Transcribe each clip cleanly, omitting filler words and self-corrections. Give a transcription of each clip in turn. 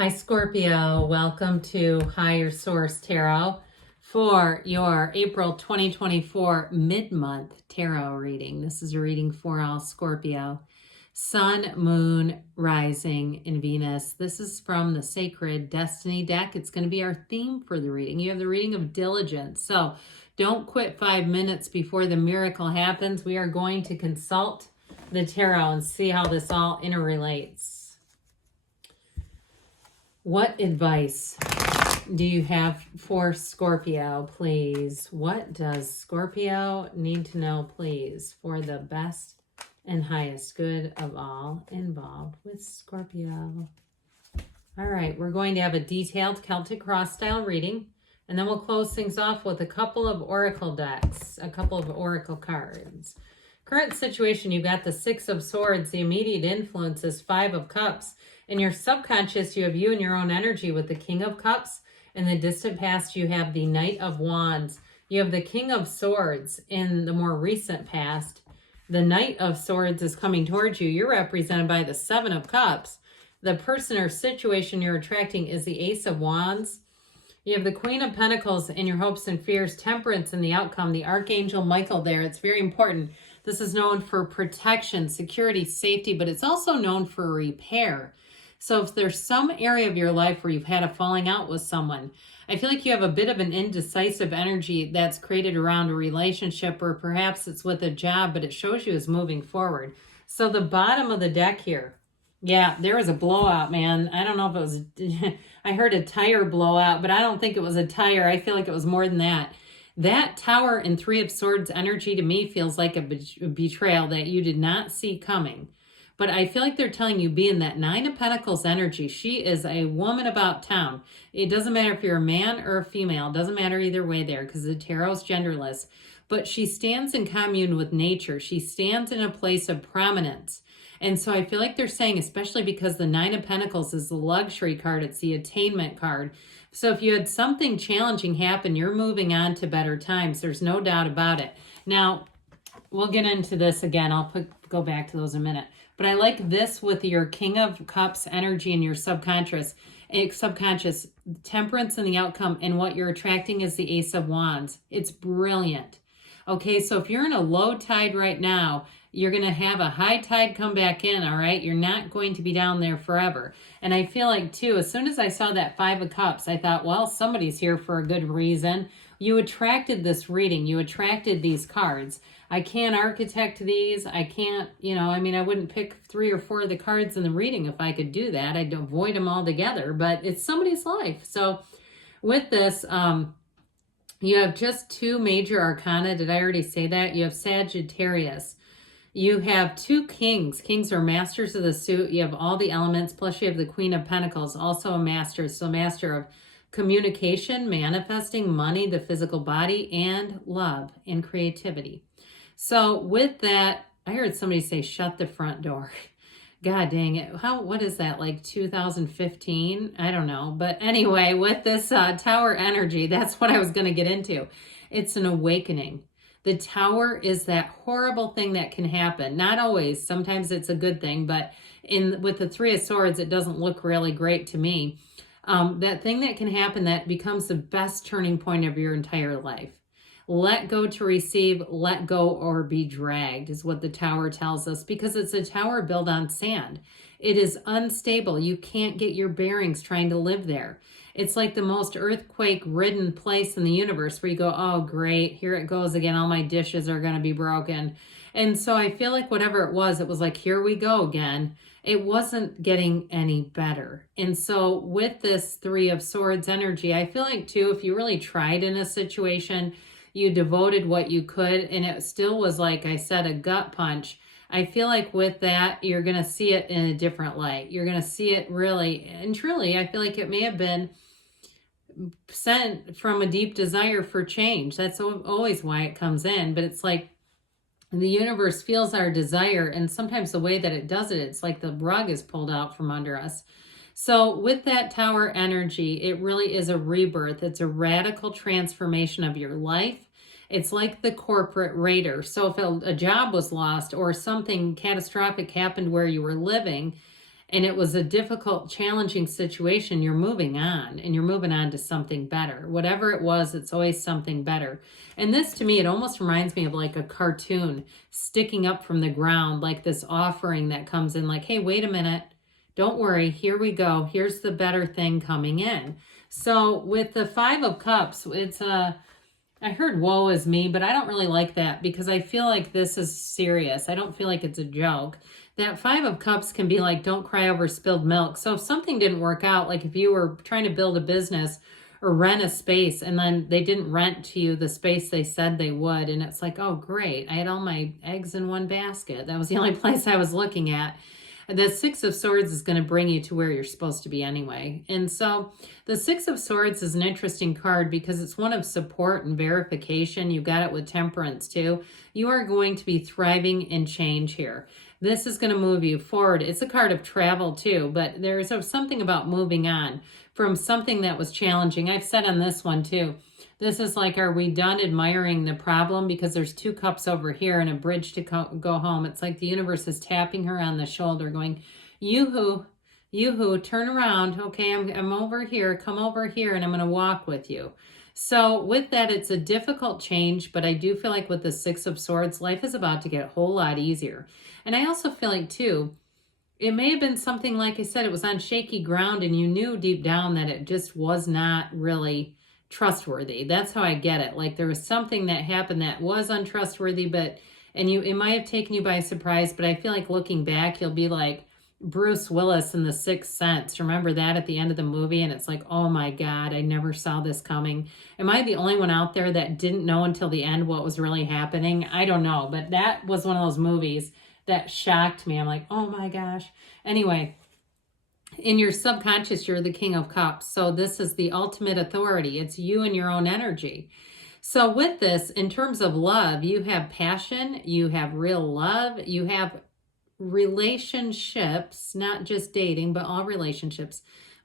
Hi, Scorpio. Welcome to Higher Source Tarot for your April 2024 mid-month tarot reading. This is a reading for all Scorpio. Sun, Moon, Rising, and Venus. This is from the Sacred Destiny deck. It's going to be our theme for the reading. You have the reading of diligence. So don't quit 5 minutes before the miracle happens. We are going to consult the tarot and see how this all interrelates. What advice do you have for Scorpio, please? What does Scorpio need to know, please, for the best and highest good of all involved with Scorpio? All right, we're going to have a detailed Celtic cross-style reading, and then we'll close things off with a couple of oracle decks, a couple of oracle cards. Current situation, you got the Six of Swords. The immediate influence is Five of Cups. In your subconscious, you have you and your own energy with the King of Cups. In the distant past, you have the Knight of Wands. You have the King of Swords in the more recent past. The Knight of Swords is coming towards you. You're represented by the Seven of Cups. The person or situation you're attracting is the Ace of Wands. You have the Queen of Pentacles in your hopes and fears, Temperance in the outcome, the Archangel Michael there. It's very important. This is known for protection, security, safety, but it's also known for repair. So if there's some area of your life where you've had a falling out with someone, I feel like you have a bit of an indecisive energy that's created around a relationship, or perhaps it's with a job, but it shows you as moving forward. So the bottom of the deck here, yeah, there was a blowout, man. I don't know if it was, I heard a tire blowout, but I don't think it was a tire. I feel like it was more than that. That Tower and Three of Swords energy to me feels like a betrayal that you did not see coming. But I feel like they're telling you, be in that Nine of Pentacles energy. She is a woman about town. It doesn't matter if you're a man or a female. It doesn't matter either way there, because the tarot's genderless. But she stands in commune with nature. She stands in a place of prominence. And so I feel like they're saying, especially because the Nine of Pentacles is the luxury card. It's the attainment card. So if you had something challenging happen, you're moving on to better times. There's no doubt about it. Now, we'll get into this again. I'll go back to those in a minute. But I like this with your King of Cups energy in your subconscious, Temperance in the outcome, and what you're attracting is the Ace of Wands. It's brilliant. Okay, so if you're in a low tide right now, you're going to have a high tide come back in, all right? You're not going to be down there forever. And I feel like, too, as soon as I saw that Five of Cups, I thought, well, somebody's here for a good reason. You attracted this reading. You attracted these cards. I can't architect these. I can't, I wouldn't pick 3 or 4 of the cards in the reading if I could do that. I'd avoid them altogether, but it's somebody's life. So with this, you have just 2 major arcana. Did I already say that? You have Sagittarius. You have 2 kings. Kings are masters of the suit. You have all the elements, plus you have the Queen of Pentacles, also a master. So master of communication, manifesting, money, the physical body, and love and creativity. So with that, I heard somebody say, shut the front door. God dang it. What is that, like 2015? I don't know. But anyway, with this Tower energy, that's what I was going to get into. It's an awakening. The Tower is that horrible thing that can happen. Not always. Sometimes it's a good thing. But with the Three of Swords, it doesn't look really great to me. That thing that can happen that becomes the best turning point of your entire life. Let go to receive, let go or be dragged is what the Tower tells us, because it's a tower built on sand. It is unstable. You can't get your bearings trying to live there. It's like the most earthquake-ridden place in the universe where you go, oh, great, here it goes again. All my dishes are going to be broken. And so I feel like whatever it was like, here we go again. It wasn't getting any better. And so with this Three of Swords energy, I feel like, too, if you really tried in a situation, you devoted what you could, and it still was, like I said, a gut punch. I feel like with that, you're going to see it in a different light. You're going to see it really and truly. I feel like it may have been sent from a deep desire for change. That's always why it comes in. But it's like the universe feels our desire, and sometimes the way that it does it, it's like the rug is pulled out from under us. So with that Tower energy, it really is a rebirth. It's a radical transformation of your life. It's like the corporate raider. So if a job was lost or something catastrophic happened where you were living, and it was a difficult, challenging situation, you're moving on, and you're moving on to something better. Whatever it was, it's always something better. And this, to me, it almost reminds me of like a cartoon sticking up from the ground, like this offering that comes in like, hey, wait a minute. Don't worry. Here we go. Here's the better thing coming in. So with the Five of Cups, it's I heard woe is me, but I don't really like that because I feel like this is serious. I don't feel like it's a joke. That Five of Cups can be like, don't cry over spilled milk. So if something didn't work out, like if you were trying to build a business or rent a space and then they didn't rent to you the space they said they would, and it's like, oh, great. I had all my eggs in one basket. That was the only place I was looking at. The Six of Swords is going to bring you to where you're supposed to be anyway. And so the Six of Swords is an interesting card because it's one of support and verification. You got it with Temperance too. You are going to be thriving in change here. This is going to move you forward. It's a card of travel too, but there's something about moving on from something that was challenging. I've said on this one too, this is like, are we done admiring the problem? Because there's two cups over here and a bridge to go home. It's like the universe is tapping her on the shoulder going, yoo-hoo, turn around. Okay, I'm over here. Come over here and I'm going to walk with you. So with that, it's a difficult change, but I do feel like with the Six of Swords, life is about to get a whole lot easier. And I also feel like too, it may have been something, like I said, it was on shaky ground and you knew deep down that it just was not really trustworthy. That's how I get it. Like there was something that happened that was untrustworthy, it might have taken you by surprise, but I feel like looking back, you'll be like Bruce Willis in The Sixth Sense. Remember that at the end of the movie? And it's like, oh my God, I never saw this coming. Am I the only one out there that didn't know until the end what was really happening? I don't know, but that was one of those movies that shocked me. I'm like, oh my gosh. Anyway, in your subconscious, you're the King of Cups. So this is the ultimate authority. It's you and your own energy. So with this, in terms of love, you have passion, you have real love, you have relationships, not just dating, but all relationships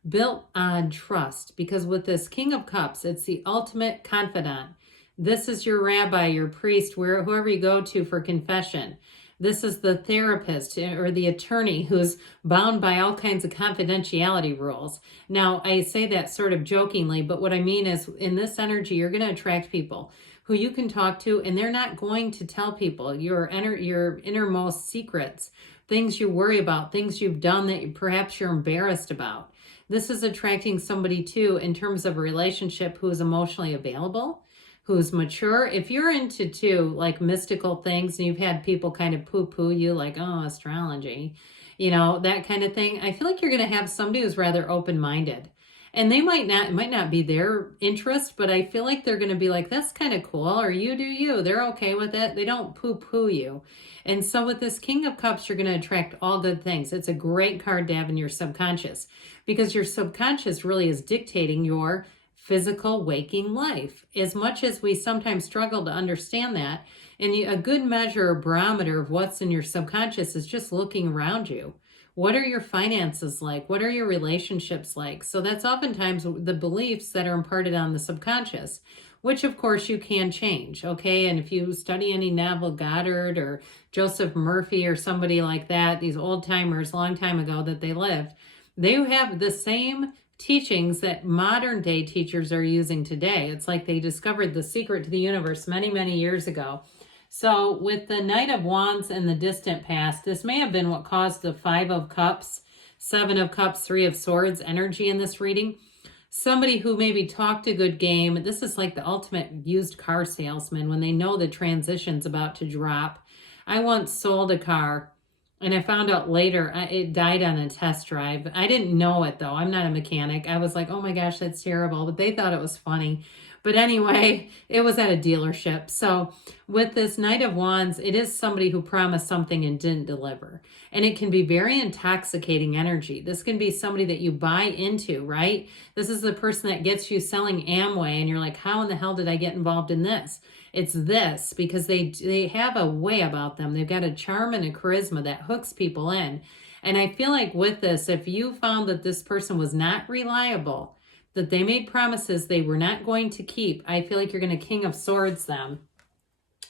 built on trust. Because with this King of Cups, it's the ultimate confidant. This is your rabbi, your priest, whoever you go to for confession. This is the therapist or the attorney who's bound by all kinds of confidentiality rules. Now, I say that sort of jokingly, but what I mean is in this energy, you're going to attract people who you can talk to, and they're not going to tell people your innermost secrets, things you worry about, things you've done that perhaps you're embarrassed about. This is attracting somebody too in terms of a relationship who is emotionally available, who's mature. If you're into too, like mystical things, and you've had people kind of poo-poo you like, oh, astrology, that kind of thing, I feel like you're going to have somebody who's rather open-minded. And it might not be their interest, but I feel like they're going to be like, that's kind of cool, or you do you. They're okay with it. They don't poo-poo you. And so with this King of Cups, you're going to attract all good things. It's a great card to have in your subconscious because your subconscious really is dictating your physical waking life. As much as we sometimes struggle to understand that, and a good measure or barometer of what's in your subconscious is just looking around you. What are your finances like? What are your relationships like? So that's oftentimes the beliefs that are imparted on the subconscious, which of course you can change, okay? And if you study any Neville Goddard or Joseph Murphy or somebody like that, these old timers, long time ago that they lived, they have the same teachings that modern day teachers are using today. It's like they discovered the secret to the universe many, many years ago. So with the Knight of Wands in the distant past, this may have been what caused the Five of Cups, Seven of Cups, Three of Swords energy in this reading. Somebody who maybe talked a good game. This is like the ultimate used car salesman when they know the transition's about to drop. I once sold a car and I found out later it died on a test drive. I didn't know it though. I'm not a mechanic. I was like, oh my gosh, that's terrible. But they thought it was funny. But anyway, it was at a dealership. So with this Knight of Wands, it is somebody who promised something and didn't deliver. And it can be very intoxicating energy. This can be somebody that you buy into, right? This is the person that gets you selling Amway and you're like, how in the hell did I get involved in this? It's this because they have a way about them. They've got a charm and a charisma that hooks people in. And I feel like with this, if you found that this person was not reliable, that they made promises they were not going to keep, I feel like you're going to King of Swords them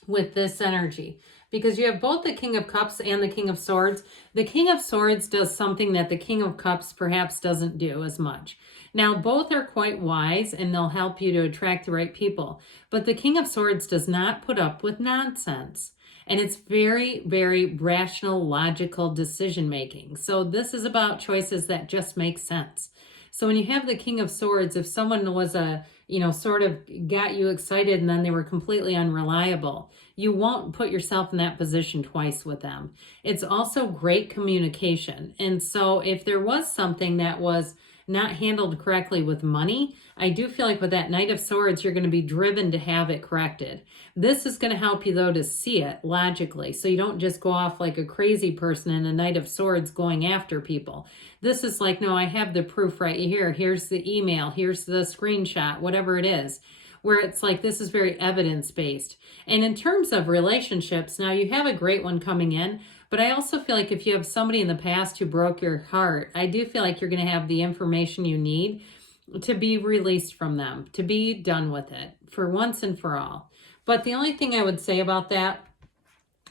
with this energy because you have both the King of Cups and the King of Swords. The King of Swords does something that the King of Cups perhaps doesn't do as much. Now, both are quite wise and they'll help you to attract the right people. But the King of Swords does not put up with nonsense. And it's very, very rational, logical decision making. So this is about choices that just make sense. So when you have the King of Swords, if someone was sort of got you excited and then they were completely unreliable, you won't put yourself in that position twice with them. It's also great communication. And so if there was something that was not handled correctly with money, I do feel like with that Knight of Swords, you're going to be driven to have it corrected. This is going to help you, though, to see it logically, so you don't just go off like a crazy person in a Knight of Swords going after people. This is like, no, I have the proof right here. Here's the email. Here's the screenshot, whatever it is, where it's like this is very evidence-based. And in terms of relationships, now you have a great one coming in, but I also feel like if you have somebody in the past who broke your heart, I do feel like you're going to have the information you need to be released from them, to be done with it for once and for all. But the only thing I would say about that,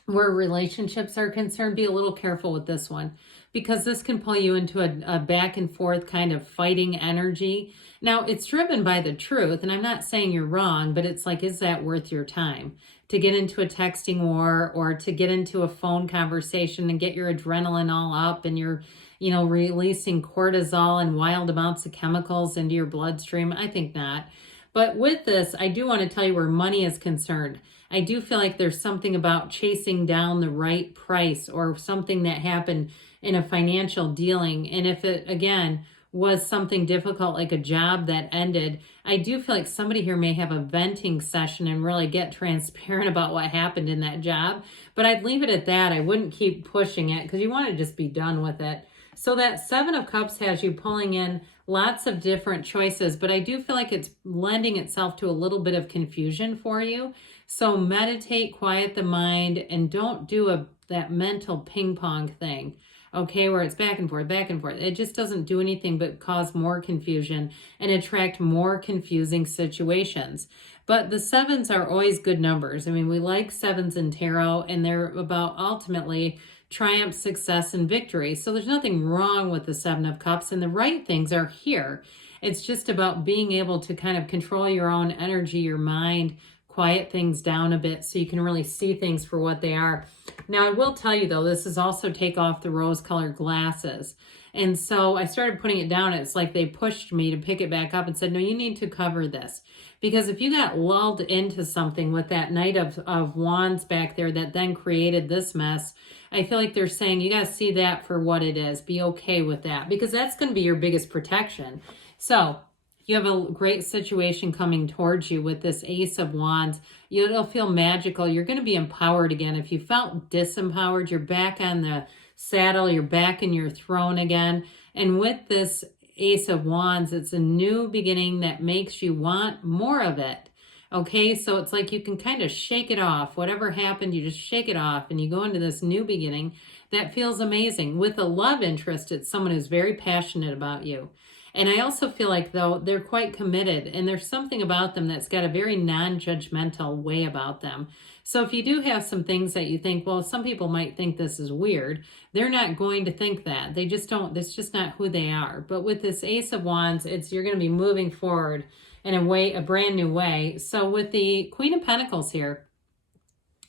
where relationships are concerned, be a little careful with this one, because this can pull you into a back and forth kind of fighting energy. Now, it's driven by the truth, and I'm not saying you're wrong, but it's like, is that worth your time? To get into a texting war or to get into a phone conversation and get your adrenaline all up and you're, releasing cortisol and wild amounts of chemicals into your bloodstream? I think not. But with this, I do want to tell you where money is concerned. I do feel like there's something about chasing down the right price or something that happened in a financial dealing. And if it, again, was something difficult like a job that ended, I do feel like somebody here may have a venting session and really get transparent about what happened in that job. But I'd leave it at that. I wouldn't keep pushing it because you want to just be done with it. So that Seven of Cups has you pulling in lots of different choices, but I do feel like it's lending itself to a little bit of confusion for you. So meditate, quiet the mind, and don't do that mental ping pong thing, okay, where it's back and forth, back and forth. It just doesn't do anything but cause more confusion and attract more confusing situations. But the sevens are always good numbers. I mean, we like sevens in tarot, and they're about ultimately triumph, success, and victory. So there's nothing wrong with the Seven of Cups, and the right things are here. It's just about being able to kind of control your own energy, your mind, quiet things down a bit so you can really see things for what they are. Now, I will tell you, though, this is also take off the rose-colored glasses. And so I started putting it down. It's like they pushed me to pick it back up and said, no, you need to cover this. Because if you got lulled into something with that Knight of Wands back there that then created this mess, I feel like they're saying you got to see that for what it is. Be okay with that, because that's going to be your biggest protection. So you have a great situation coming towards you with this Ace of Wands. It'll feel magical. You're going to be empowered again. If you felt disempowered, you're back on the saddle. You're back in your throne again. And with this Ace of Wands, it's a new beginning that makes you want more of it. Okay, so it's like you can kind of shake it off. Whatever happened, you just shake it off and you go into this new beginning that feels amazing. With a love interest, it's someone who's very passionate about you. And I also feel like, though, they're quite committed, and there's something about them that's got a very non-judgmental way about them. So if you do have some things that you think, well, some people might think this is weird, they're not going to think that. They just don't, that's just not who they are. But with this Ace of Wands, you're going to be moving forward in a brand new way. So with the Queen of Pentacles here,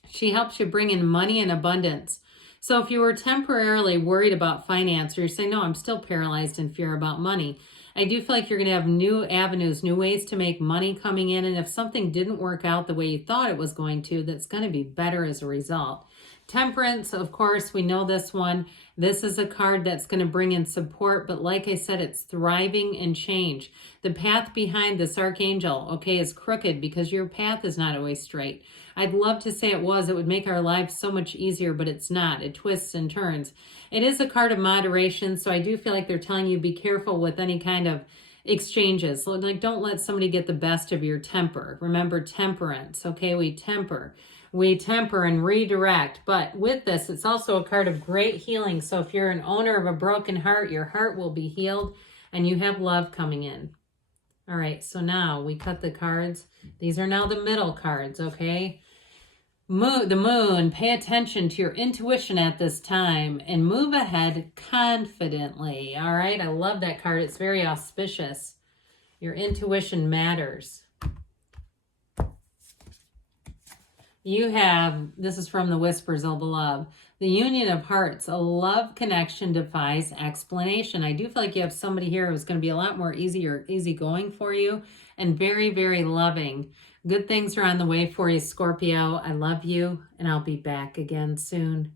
she helps you bring in money and abundance. So if you were temporarily worried about finance, or you're saying, no, I'm still paralyzed in fear about money, I do feel like you're going to have new avenues, new ways to make money coming in. And if something didn't work out the way you thought it was going to, that's going to be better as a result. Temperance, of course, we know this one. This is a card that's going to bring in support, but like I said, it's thriving and change. The path behind this archangel, okay, is crooked because your path is not always straight. I'd love to say it was. It would make our lives so much easier, but it's not. It twists and turns. It is a card of moderation, so I do feel like they're telling you be careful with any kind of exchanges. Like, don't let somebody get the best of your temper. Remember, temperance, okay? We temper and redirect. But with this, it's also a card of great healing. So if you're an owner of a broken heart, your heart will be healed and you have love coming in. All right, so now we cut the cards. These are now the middle cards, okay? The moon, pay attention to your intuition at this time and move ahead confidently. All right, I love that card. It's very auspicious. Your intuition matters. You have, this is from the Whispers of Love, the union of hearts, a love connection defies explanation. I do feel like you have somebody here who's going to be a lot more easygoing for you and very, very loving. Good things are on the way for you, Scorpio. I love you, and I'll be back again soon.